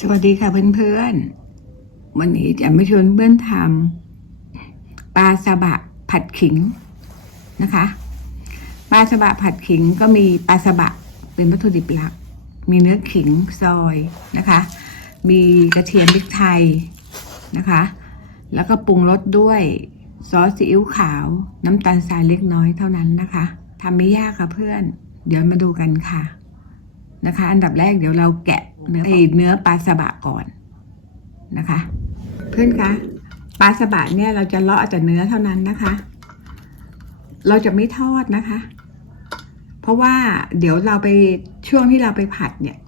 สวัสดีค่ะเพื่อนๆ วันนี้จะมาชวนเพื่อนทำปลาสบะผัดขิงนะคะ ปลาสบะผัดขิงก็มีปลาสบะเป็นวัตถุดิบหลัก มีเนื้อขิงซอยนะคะ มีกระเทียมพริกไทยนะคะ แล้วก็ปรุงรสด้วยซอสซีอิ๊วขาวน้ำตาลทรายเล็กน้อยเท่านั้นนะคะทำไม่ยากค่ะเพื่อน เดี๋ยวมาดูกันค่ะ นะคะ อันดับแรกเดี๋ยวเราแกะเนื้อไอ้เนื้อปลาสบะก่อนนะคะ เพื่อนคะปลาสบะเนี่ยเราจะเลาะเอาแต่เนื้อเท่านั้นนะคะ เราจะไม่ทอดนะคะ เพราะว่าเดี๋ยวเราไปช่วงที่เราไปผัดเนี่ย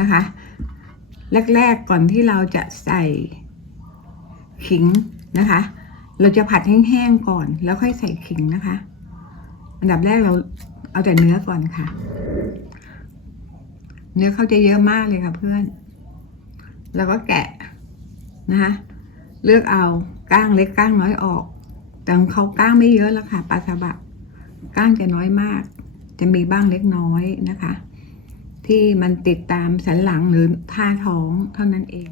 นะคะ แรกๆก่อนที่เราจะใส่ขิงนะคะ เราจะผัดแห้งๆก่อน แล้วค่อยใส่ขิงนะคะ อันดับแรกเราเอาแต่เนื้อก่อนค่ะ เนื้อเขาจะเยอะมากเลยค่ะเพื่อน แล้วก็แกะนะคะเลือกเอาก้างเล็กก้างน้อยออก แต่ของเขาก้างไม่เยอะแล้วค่ะปลาสบะก้างจะน้อยมาก จะมีบ้างเล็กน้อยนะคะ ที่มันติดตามสันหลังหรือท่าท้องเท่านั้นเอง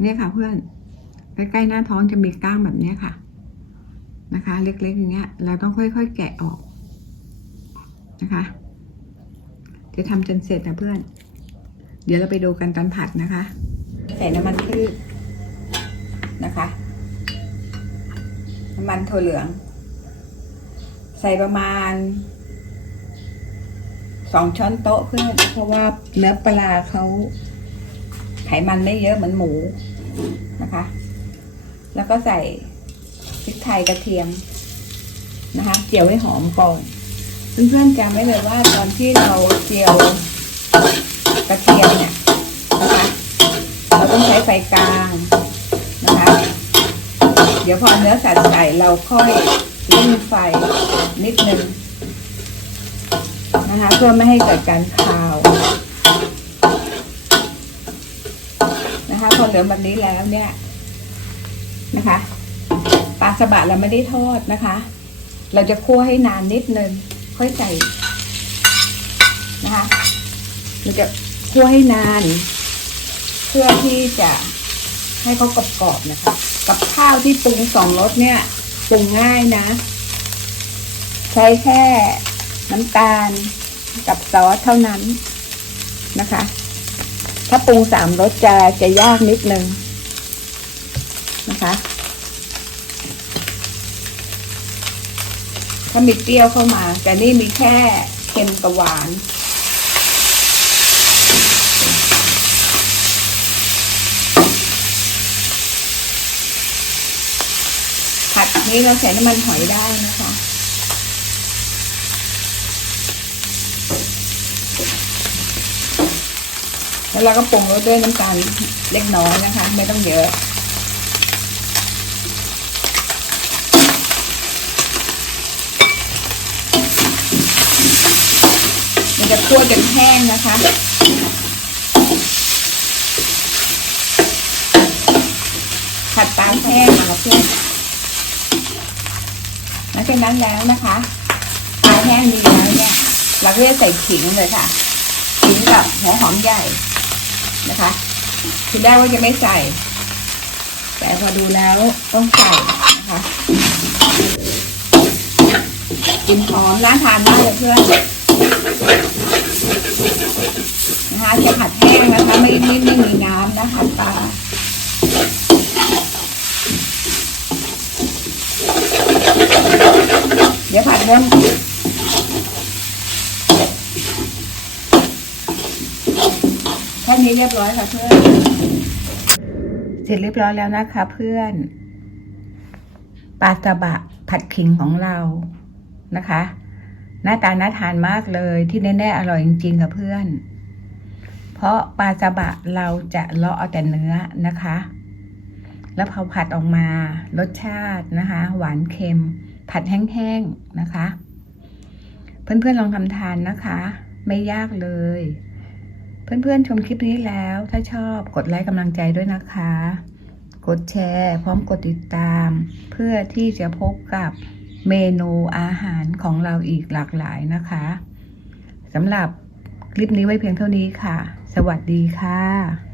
เนี่ยค่ะเพื่อนใกล้ๆหน้าท้องจะมีก้างแบบเนี้ยค่ะ นะคะ เล็กๆอย่างเงี้ย เราต้องค่อยๆแกะออกนะคะ จะทำจนเสร็จนะเพื่อน เดี๋ยวเราไปดูกันตอนผัดนะคะ ใส่น้ำมันพืชนะคะ น้ำมันถั่วเหลือง ใส่ประมาณสองช้อนโต๊ะเพื่อนเพราะว่าเนื้อปลาเขาไขมันไม่เยอะเหมือนหมูนะคะ แล้วก็ใส่พริกไทยกระเทียมนะคะเจียวให้หอมก่อน เพื่อนๆจำไว้เลยว่าตอนที่เราเจียวกระเทียมเนี่ยนะคะเราต้องใช้ไฟกลางนะคะ เดี๋ยวพอเนื้อสัตว์ใส่เราค่อยเล่นไฟนิดนึงนะคะ เพื่อไม่ให้เกิดการคาวนะคะพอเหลืองแบบนี้แล้วเนี่ยนะคะปลาสบะเราไม่ได้ทอดนะคะ เราจะคั่วให้นานนิดนึง ค่อยใส่นะคะเราจะคั่วให้นาน เพื่อที่จะให้เขากรอบๆนะคะ กับข้าวที่ปรุงสองรสเนี่ยปรุงง่ายนะ ใช้แค่น้ำตาลกับซอสเท่านั้นนะคะ ถ้าปรุงสามรสจะจะยากนิดนึงนะคะ ถ้ามีเปรี้ยวเข้ามา แต่นี่มีแค่เค็มกับหวานผัดนี้เราใส่น้ำมันหอยได้นะคะแล้วเราก็ปรุงรสด้วยน้ำตาลเล็กน้อยนะคะ ไม่ต้องเยอะ จะคั่วจนแห้งนะคะผัดตามแห้งนะคะเพื่อนหลังจากนั้นแล้วนะคะปลาแห้งดีแล้วเนี่ยเราก็จะใส่ขิงเลยค่ะขิงกับหัวหอมใหญ่นะคะคือได้ว่าจะไม่ใส่ แต่พอดูแล้วต้องใส่นะคะกลินหอมน่าทานมากเลยเพื่อน นะคะจะผัดแห้งนะคะไม่ไม่ไม่มีน้ำนะคะปลาเดี๋ยวผัดเริ่มแค่นี้เรียบร้อยค่ะเพื่อน เสร็จเรียบร้อยแล้วนะคะเพื่อนปลาตะบะผัดขิงของเรานะคะ หน้าตาน่าทานมากเลยที่แน่ๆอร่อยจริงๆค่ะเพื่อน เพราะปลาซาบะเราจะเลาะเอาแต่เนื้อนะคะ แล้วพอผัดออกมารสชาตินะคะ หวานเค็ม ผัดแห้งๆนะคะ เพื่อนๆลองทำทานนะคะ ไม่ยากเลย เพื่อนๆชมคลิปนี้แล้วถ้าชอบกดไลค์กำลังใจด้วยนะคะ กดแชร์ พร้อมกดติดตาม เพื่อที่จะพบกับ เมนูอาหารของเราอีกหลากหลายนะคะสำหรับคลิปนี้ไว้เพียงเท่านี้ค่ะ สวัสดีค่ะ